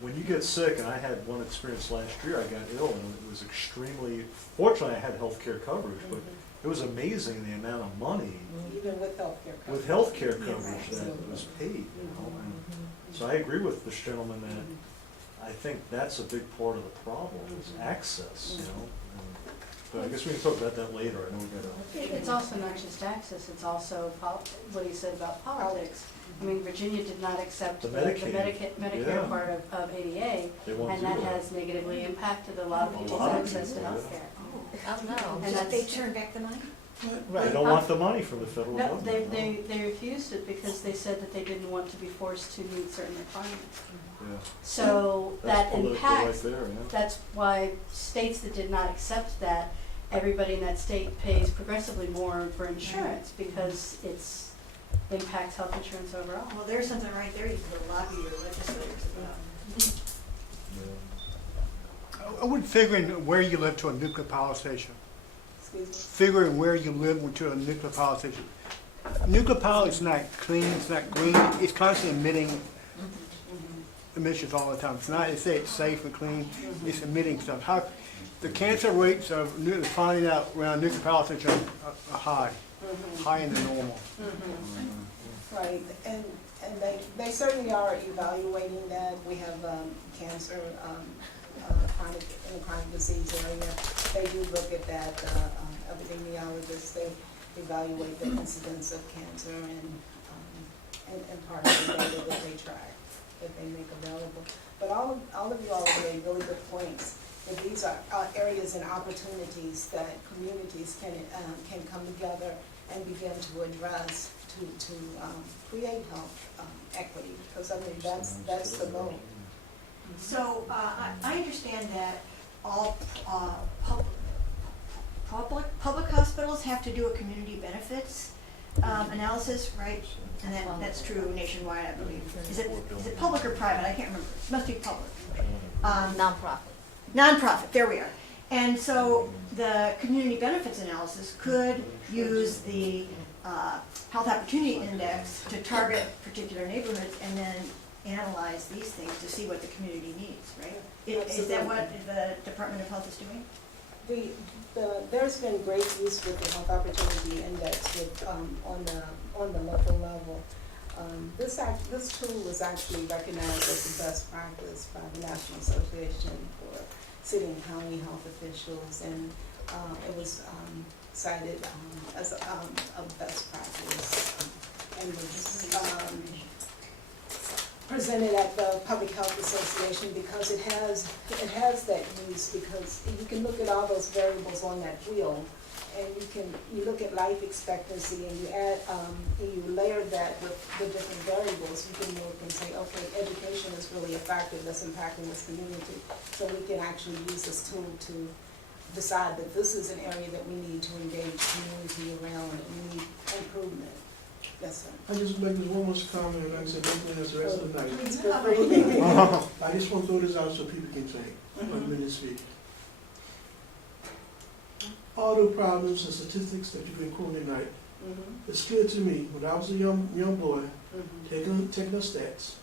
when you get sick, and I had one experience last year, I got ill, and it was extremely, fortunately I had health care coverage, but it was amazing the amount of money Even with healthcare coverage. with health care Yes, coverage that absolutely. was paid, you know. And so I agree with this gentleman that I think that's a big part of the problem, is access, you know. But I guess we can talk about that later. I know we gotta. It's also not just access, it's also what he said about politics. I mean, Virginia did not accept The the Medicaid. Medicare Yeah. part of ADA, They won't and do that that. has negatively impacted a lot of A people's lot of access to people, yeah. healthcare. Oh, no. And Just they that's, turn back the money? They don't want the money from the federal no, government. they refused it because they said that they didn't want to be forced to meet certain requirements. Yeah. So That's that political impacts, right there, yeah. that's why states that did not accept that, everybody in that state pays progressively more for insurance because it's impacts health insurance overall. Well, there's something right there you can lobby your legislators about. Yeah. I would figuring where you live to a nuclear power station. Excuse me? Figuring where you live to a nuclear power station. Nuclear power is not clean, it's not green, it's constantly emitting emissions all the time. It's not, they say it's safe and clean, it's emitting stuff. How, the cancer rates of finding out around nuclear power stations are high, higher than normal. Right, and they certainly are evaluating that. We have cancer, chronic, in the chronic disease area. They do look at that, epidemiologists, they evaluate the incidence of cancer and part of the data that they track, that they make available. But all of you all have made really good points. That these are areas and opportunities that communities can come together and begin to address to create health equity, because I mean that's the goal. So, I understand that all public hospitals have to do a community benefits analysis, right? And that's true nationwide, I believe. Is it public or private? I can't remember. It must be public. Nonprofit. Nonprofit, there we are. And so the community benefits analysis could use the health opportunity index to target particular neighborhoods and then analyze these things to see what the community needs, right? Is that what the Department of Health is doing? There's been great use with the health opportunity index with, on the local level. This tool was actually recognized as the best practice by the National Association for City and County Health Officials, and it was cited as a best practice, and was presented at the Public Health Association because it has that use, because you can look at all those variables on that wheel, and you look at life expectancy, and you add you layer that with the different variables. You can look and say, okay, education is really a factor that's impacting this community, so we can actually use this tool to decide that this is an area that we need to engage community around, and we need improvement. Yes, sir. I just make this one more comment, and like I said, make this the rest of the night. Please feel free. I just want to throw this out so people can think, 1 minute speak. All the problems and statistics that you've been quoting tonight, it's clear to me, when I was a young boy, taking the stats,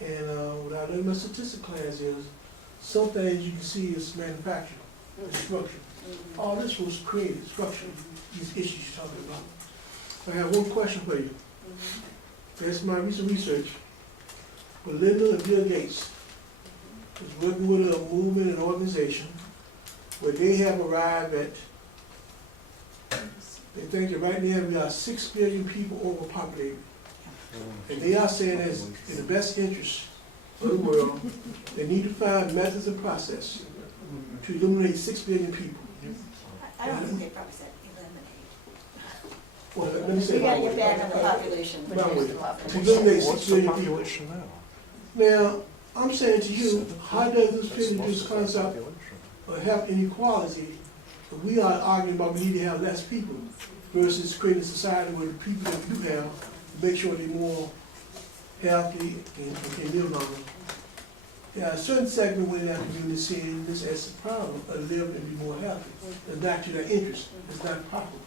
and what I learned in my statistics class is, some things you can see is manufactured, structure. All this was created, structure, these issues you're talking about. I have one question for you. Based on my recent research, Belinda and Bill Gates is working with a movement and organization where they have arrived at, they think that right now we are 6 billion people overpopulated. And they are saying that it's in the best interest of the world, they need to find methods and process to eliminate 6 billion people. I don't think they probably said eliminate. Well, let me say We gotta that get back on the population, reduce the to population. eliminate 6 What's the billion people. population now? Now, I'm saying to you, how does this fit into this concept of health inequality? If we are arguing about we need to have less people versus creating a society where the people that we do have, make sure they're more healthy and can live longer. There are certain segments within our community seeing this as a problem of living and be more healthy. It's not to their interest, it's not proper.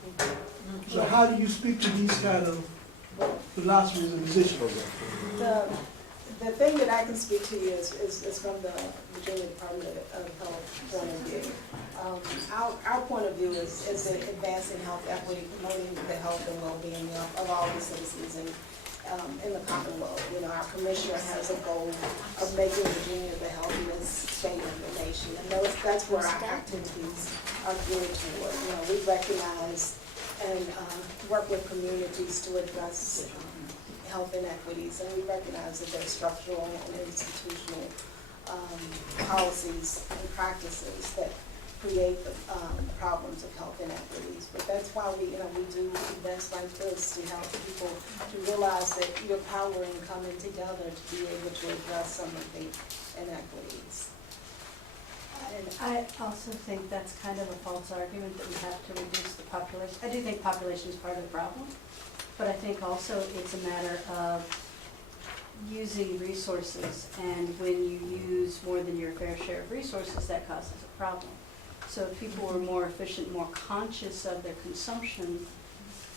So how do you speak to these kind of philosophies and positions? the thing that I can speak to you is from the Virginia Department of Health point of view. Our point of view is in advancing health equity, promoting the health and well-being of all the citizens in the Commonwealth. You know, our commissioner has a goal of making Virginia the healthiest state in the nation, and that's where our activities are geared toward. You know, we recognize and work with communities to address health inequities, and we recognize that there are structural and institutional policies and practices that create the problems of health inequities. But that's why we do events like this to help people to realize that you're power and coming together to be able to address some of the inequities. And I also think that's kind of a false argument that we have to reduce the population. I do think population is part of the problem, but I think also it's a matter of using resources, and when you use more than your fair share of resources, that causes a problem. So if people were more efficient, more conscious of their consumption,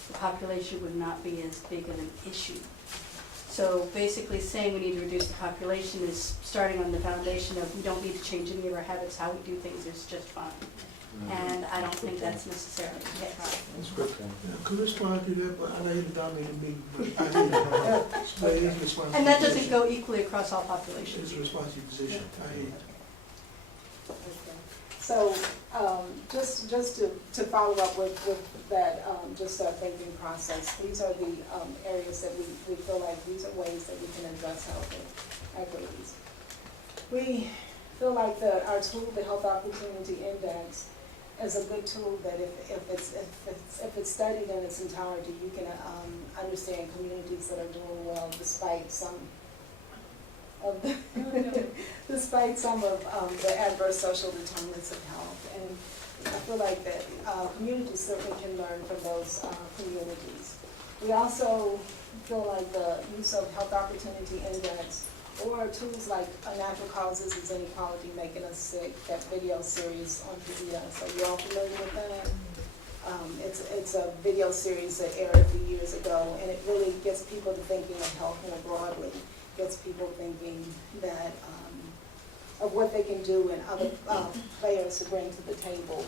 the population would not be as big of an issue. So basically saying we need to reduce the population is starting on the foundation of we don't need to change any of our habits, how we do things is just fine. And I don't think that's necessarily the case. That's a good point. Yeah, could respond to that, but I know you dominated me, but I need to explain his response. And that doesn't go equally across all populations. His response to your position, I hear you. Okay. So, just to follow up with that, just our thinking process, these are the areas that we feel like these are ways that we can address health equities. We feel like our tool, the Health Opportunity Index, is a good tool that if it's studied in its entirety, you can understand communities that are doing well despite some of the the adverse social determinants of health. And I feel like that communities certainly can learn from those communities. We also feel like the use of Health Opportunity Index or tools like Natural Causes is Inequality Making Us Sick, that video series on PBS. Are you all familiar with that? It's a video series that aired a few years ago, and it really gets people to thinking of health more broadly, gets people thinking that of what they can do and other players to bring to the table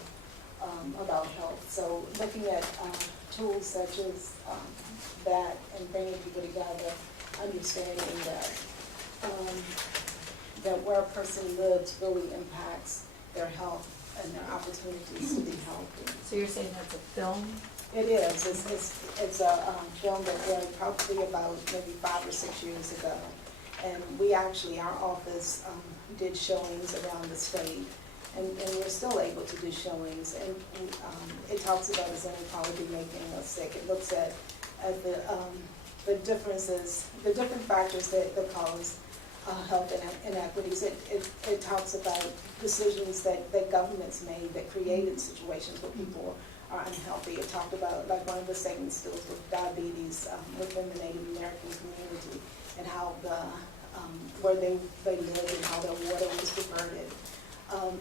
about health. So looking at tools such as that and bringing people together, understanding that where a person lives really impacts their health and their opportunities to be healthy. So you're saying that's a film? It is. It's a film that aired probably about maybe 5 or 6 years ago. And we actually, our office did showings around the state. And we're still able to do showings. And it talks about as inequality making us sick. It looks at the differences, the different factors that cause health inequities. It talks about decisions that governments made that created situations where people are unhealthy. It talked about, like one of the segments deals with diabetes within the Native American community and how where they lived and how their water was diverted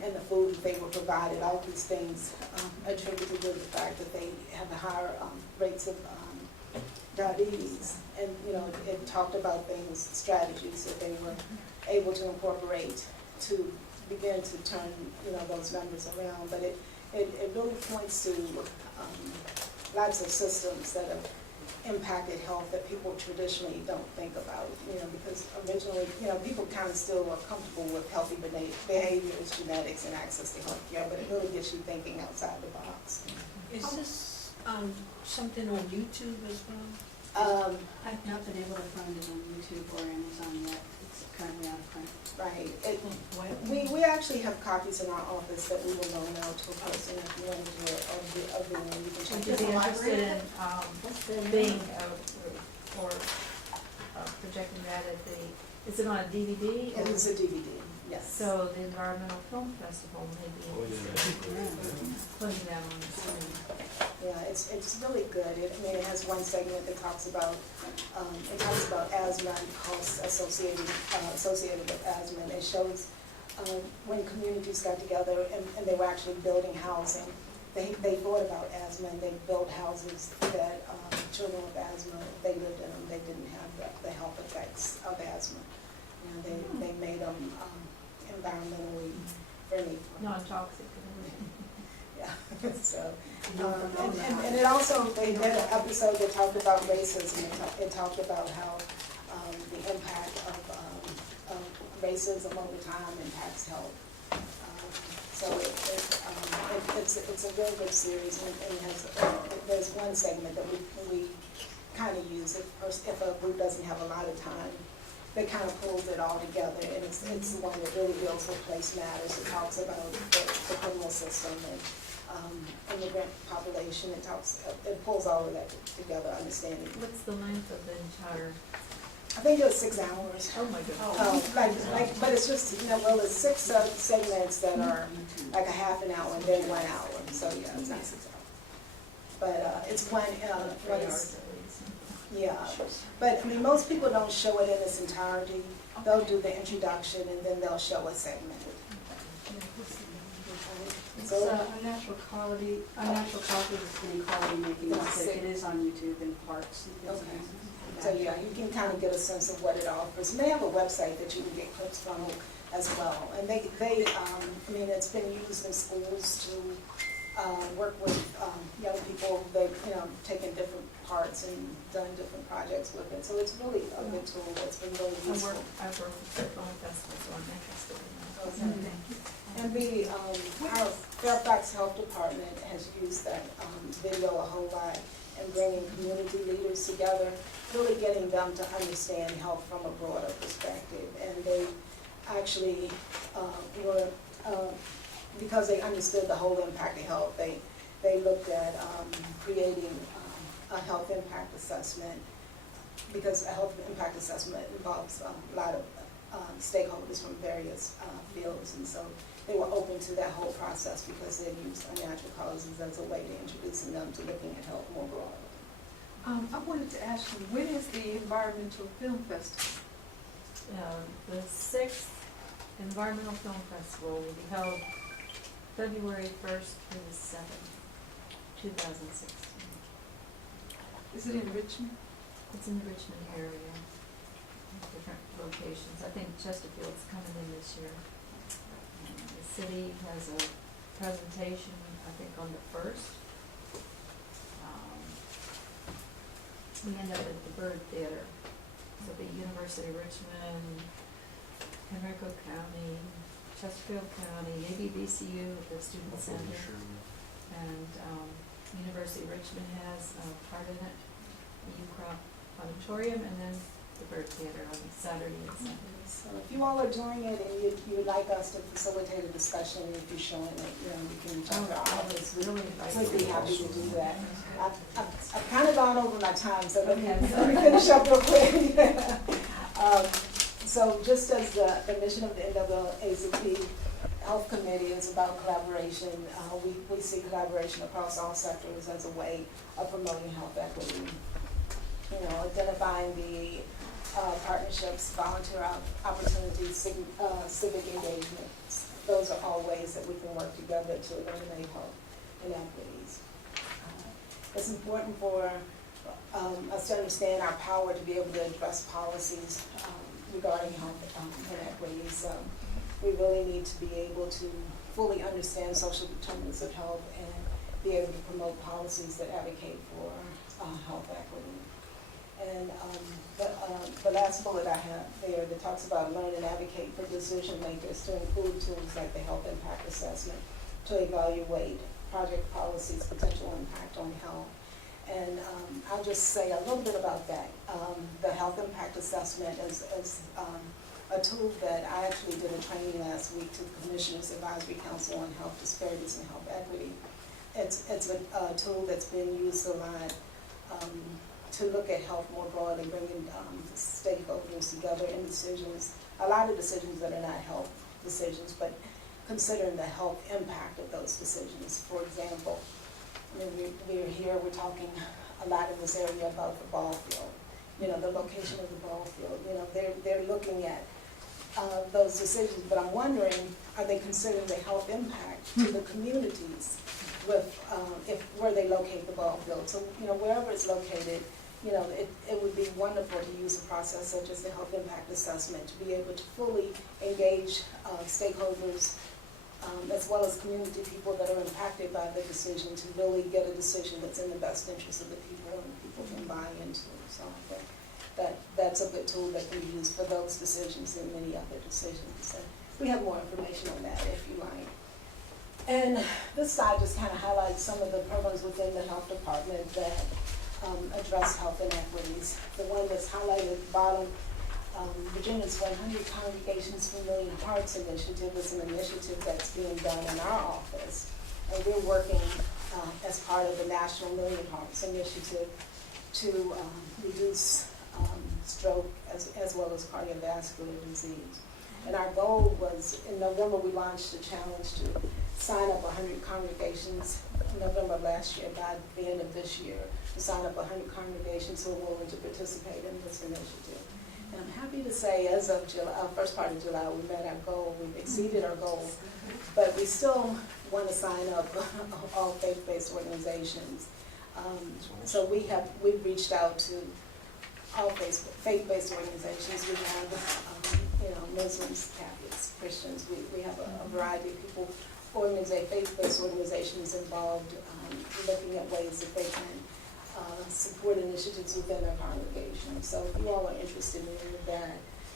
and the food that they were provided. All these things attributed to the fact that they have the higher rates of diabetes. And it talked about things, strategies that they were able to incorporate to begin to turn those numbers around. But it really points to lots of systems that have impacted health that people traditionally don't think about, because originally, people kind of still are comfortable with healthy behaviors, genetics, and access to health care, but it really gets you thinking outside the box. Is this something on YouTube as well? I've not been able to find it on YouTube or Amazon yet. It's currently out of print. Right. We actually have copies in our office that we will loan out to a person if you want to do it, of the one you can check. Would you be interested in being or projecting that at is it on a DVD? It is a DVD, yes. So the Environmental Film Festival may be putting that on the screen. Yeah, it's really good. It has one segment that talks about asthma and costs associated with asthma, and it shows when communities got together and they were actually building housing. They thought about asthma and they built houses that children with asthma, if they lived in them, they didn't have the health effects of asthma. friendly. Non-toxic. Yeah, so, and it also, they did an episode that talked about racism, it talked about how, the impact of racism over time impacts health. So it's a very good series, and it has, there's one segment that we kind of use if a group doesn't have a lot of time. They kind of pulls it all together, and it's the one that really deals with place matters. It talks about the criminal system and immigrant population. It pulls all of that together, understanding. What's the length of the entire? I think it was 6 hours. Oh my goodness. But it's just, well, it's 6 segments that are like a half an hour and then 1 hour. So yeah, it's not 6 hours. But it's one. 3 hours at least. Yeah, but I mean, most people don't show it in its entirety. They'll do the introduction and then they'll show a segment. It's a natural quality of quality making music. It is on YouTube in parts. Okay. So yeah, you can kind of get a sense of what it offers. And they have a website that you can get clips from as well. And they I mean, it's been used in schools to work with young people. They've, taken different parts and done different projects with it. So it's really a good tool that's been really useful. I've worked with the film festival, so I'm interested in that. Okay. Thank you. And our Fairfax Health Department has used that video a whole lot in bringing community leaders together, really getting them to understand health from a broader perspective. And they actually were, because they understood the whole impact of health, they looked at creating a health impact assessment, because a health impact assessment involves a lot of stakeholders from various fields, and so they were open to that whole process because they used unnatural causes as a way to introducing them to looking at health more broadly. I wanted to ask you, when is the Environmental Film Festival? The 6th Environmental Film Festival will be held February 1st through the 7th, 2016. Is it in Richmond? It's in the Richmond area, different locations. I think Chesterfield's coming in this year. The city has a presentation, I think, on the 1st. We end up at the Bird Theater. So the University of Richmond, Henrico County, Chesterfield County, maybe VCU with the Student Center, and University of Richmond has a part in it, the UCROP Auditorium, and then the Bird Theater on Saturday and Sunday. So if you all are doing it and you would like us to facilitate a discussion, if you're showing it, we can talk to our office. We'd be happy to do that. I've kind of gone over my time, so let me finish up real quick. So just as the mission of the NAACP Health Committee is about collaboration, we see collaboration across all sectors as a way of promoting health equity. Identifying the partnerships, volunteer opportunities, civic engagement. Those are all ways that we can work together to eliminate health inequities. It's important for us to understand our power to be able to address policies regarding health inequities. We really need to be able to fully understand social determinants of health and be able to promote policies that advocate for health equity. And the last bullet I have there that talks about learn and advocate for decision makers to include tools like the health impact assessment to evaluate project policies' potential impact on health. And I'll just say a little bit about that. The health impact assessment is a tool that I actually did a training last week to the Commissioners Advisory Council on Health Disparities and Health Equity. It's a tool that's been used a lot to look at health more broadly, bringing stakeholders together in decisions, a lot of decisions that are not health decisions, but considering the health impact of those decisions. For example, we're talking a lot in this area about the ball field, the location of the ball field. They're looking at those decisions, but I'm wondering, are they considering the health impact to the communities with where they locate the ball field? So, wherever it's located, it would be wonderful to use a process such as the health impact assessment to be able to fully engage stakeholders as well as community people that are impacted by the decision, to really get a decision that's in the best interest of the people and people can buy into. So I think that's a good tool that can be used for those decisions and many other decisions. And we have more information on that if you like. And this slide just kind of highlights some of the programs within the health department that address health inequities. The one that's highlighted at the bottom, Virginia's 100 Congregations for Million Hearts initiative, is an initiative that's being done in our office. And we're working as part of the National Million Hearts Initiative to reduce stroke as well as cardiovascular disease. And our goal was, in November, we launched a challenge to sign up 100 congregations, November of last year, by the end of this year, to sign up 100 congregations who are willing to participate in this initiative. And I'm happy to say, as of July, first part of July, we met our goal, we've exceeded our goal, but we still want to sign up all faith-based organizations. So we've reached out to all faith-based organizations. We have, Muslims, Catholics, Christians. We have a variety of people, faith-based organizations involved, looking at ways that they can support initiatives within their congregation. So if you all are interested in that,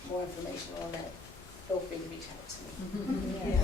more information on that, feel free to reach out to me. Yeah.